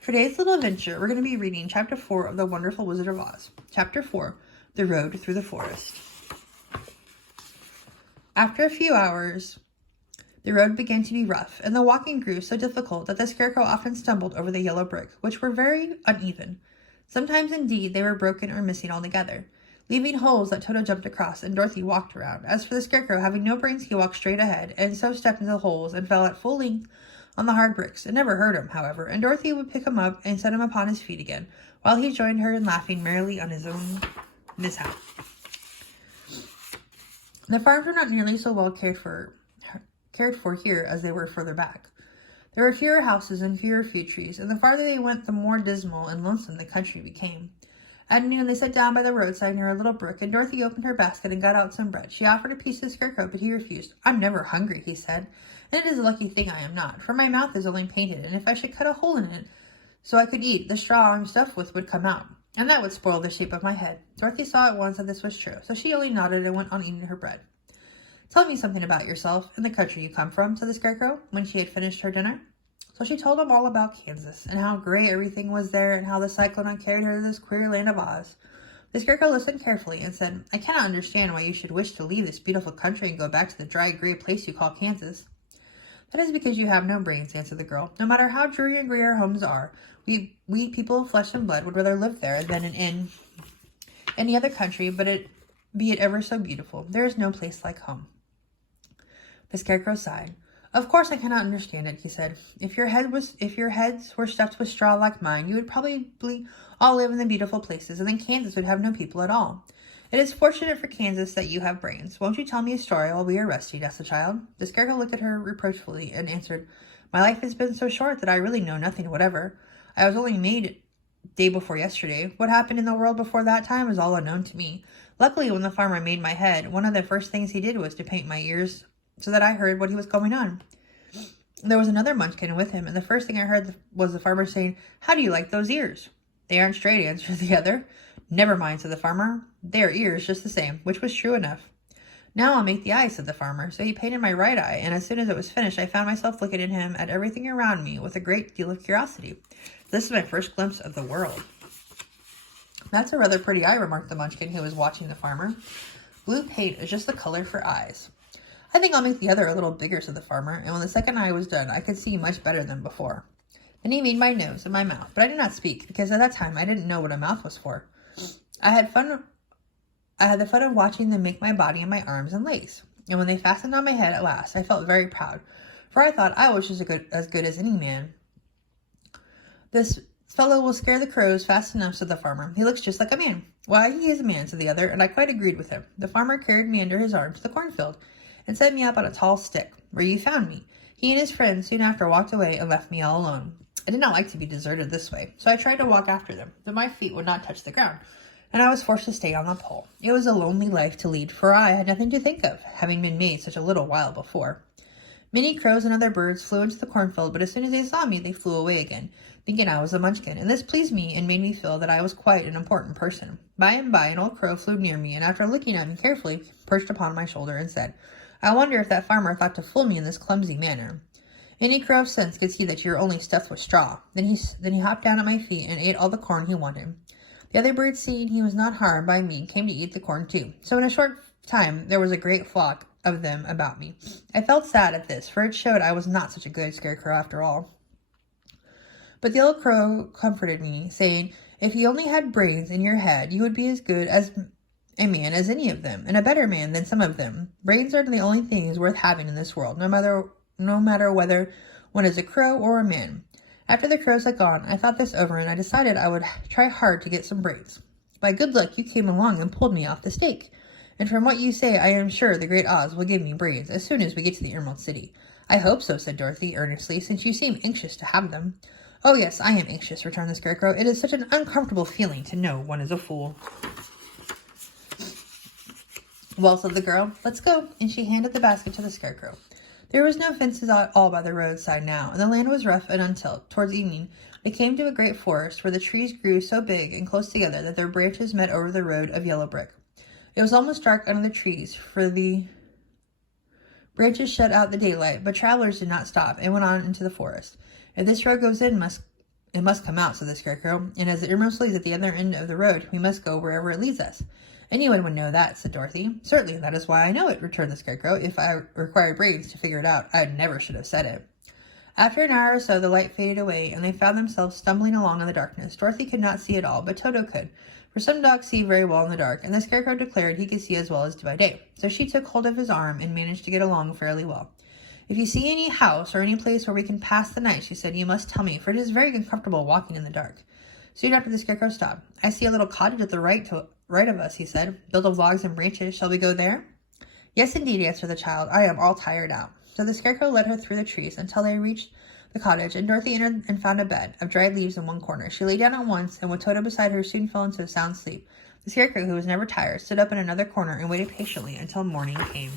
For today's little adventure, we're going to be reading Chapter 4 of The Wonderful Wizard of Oz. Chapter 4, The Road Through the Forest. After a few hours, the road began to be rough, and the walking grew so difficult that the Scarecrow often stumbled over the yellow brick, which were very uneven. Sometimes, indeed, they were broken or missing altogether, leaving holes that Toto jumped across and Dorothy walked around. As for the Scarecrow, having no brains, he walked straight ahead, and so stepped into the holes and fell at full length on the hard bricks. It never hurt him, however, and Dorothy would pick him up and set him upon his feet again, while he joined her in laughing merrily on his own mishap. The farms were not nearly so well cared for here as they were further back. There were fewer houses and fewer fruit trees, and the farther they went, the more dismal and lonesome the country became. At noon, they sat down by the roadside near a little brook, and Dorothy opened her basket and got out some bread. She offered a piece to the Scarecrow, but he refused. "I'm never hungry," he said, "and it is a lucky thing I am not, for my mouth is only painted, and if I should cut a hole in it so I could eat, the straw I'm stuffed with would come out, and that would spoil the shape of my head." Dorothy saw at once that this was true, so she only nodded and went on eating her bread. "Tell me something about yourself and the country you come from," said the Scarecrow, when she had finished her dinner. So she told him all about Kansas, and how gray everything was there, and how the cyclone had carried her to this queer land of Oz. The Scarecrow listened carefully and said, "I cannot understand why you should wish to leave this beautiful country and go back to the dry, gray place you call Kansas." "That is because you have no brains," answered the girl. "No matter how dreary and gray our homes are, we people of flesh and blood would rather live there than in any other country, be it ever so beautiful. There is no place like home." The Scarecrow sighed. "Of course I cannot understand it," he said. If your heads were stuffed with straw like mine, you would probably all live in the beautiful places, and then Kansas would have no people at all. It is fortunate for Kansas that you have brains. Won't you tell me a story while we are resting?" asked the child. The Scarecrow looked at her reproachfully and answered, "My life has been so short that I really know nothing whatever. I was only made day before yesterday. What happened in the world before that time is all unknown to me. Luckily, when the farmer made my head, one of the first things he did was to paint my ears so that I heard what he was going on. There was another Munchkin with him, and the first thing I heard was the farmer saying, 'How do you like those ears?' 'They aren't straight,' answered the other. 'Never mind,' said the farmer. 'They are ears just the same,' which was true enough. 'Now I'll make the eyes,' said the farmer. So he painted my right eye, and as soon as it was finished, I found myself looking at him at everything around me with a great deal of curiosity. This is my first glimpse of the world." "That's a rather pretty eye," remarked the Munchkin, who was watching the farmer. "Blue paint is just the color for eyes." "I think I'll make the other a little bigger," said the farmer, and when the second eye was done, I could see much better than before. Then he made my nose and my mouth, but I did not speak, because at that time I didn't know what a mouth was for. I had the fun of watching them make my body and my arms and legs, and when they fastened on my head at last, I felt very proud, for I thought I was just as good as any man. "This fellow will scare the crows fast enough," said the farmer. "He looks just like a man." "Why, he is a man," said the other, and I quite agreed with him. The farmer carried me under his arm to the cornfield, and set me up on a tall stick, where you found me. He and his friend soon after walked away and left me all alone. I did not like to be deserted this way, so I tried to walk after them, but my feet would not touch the ground, and I was forced to stay on the pole. It was a lonely life to lead, for I had nothing to think of, having been made such a little while before. Many crows and other birds flew into the cornfield, but as soon as they saw me, they flew away again, thinking I was a Munchkin, and this pleased me and made me feel that I was quite an important person. By and by, an old crow flew near me, and after looking at me carefully, perched upon my shoulder and said, "I wonder if that farmer thought to fool me in this clumsy manner. Any crow of sense could see that you are only stuffed with straw." Then he hopped down at my feet and ate all the corn he wanted. The other birds, seeing he was not harmed by me, came to eat the corn too. So in a short time there was a great flock of them about me. I felt sad at this, for it showed I was not such a good Scarecrow after all. But the old crow comforted me, saying, "If you only had brains in your head, you would be as good as a man as any of them, and a better man than some of them. Brains are the only things worth having in this world, no matter whether one is a crow or a man." After the crows had gone, I thought this over, and I decided I would try hard to get some brains. By good luck, you came along and pulled me off the stake, and from what you say, I am sure the great Oz will give me brains as soon as we get to the Emerald City. "I hope so," said Dorothy earnestly, "since you seem anxious to have them." "Oh yes, I am anxious," returned the Scarecrow. "It is such an uncomfortable feeling to know one is a fool." "Well," said the girl, "let's go," and she handed the basket to the Scarecrow. There was no fences at all by the roadside now, and the land was rough and untilled. Towards evening, they came to a great forest, where the trees grew so big and close together that their branches met over the road of yellow brick. It was almost dark under the trees, for the branches shut out the daylight, but travelers did not stop and went on into the forest. "If this road goes in, It must come out, said the Scarecrow, and as the emerald leads at the other end of the road, we must go wherever it leads us. Anyone would know that, said Dorothy. Certainly, that is why I know it, returned the Scarecrow. If I required brains to figure it out, I never should have said it. After an hour or so, the light faded away, and they found themselves stumbling along in the darkness. Dorothy could not see at all, but Toto could, for some dogs see very well in the dark, and the Scarecrow declared he could see as well as by day. So she took hold of his arm and managed to get along fairly well. If you see any house or any place where we can pass the night, she said, you must tell me, for it is very uncomfortable walking in the dark. Soon after the Scarecrow stopped. I see a little cottage at the right of us, he said, built of logs and branches. Shall we go there? Yes, indeed, answered the child. I am all tired out. So the Scarecrow led her through the trees until they reached the cottage, and Dorothy entered and found a bed of dried leaves in one corner. She lay down at once, and with Toto beside her, soon fell into a sound sleep. The Scarecrow, who was never tired, stood up in another corner and waited patiently until morning came.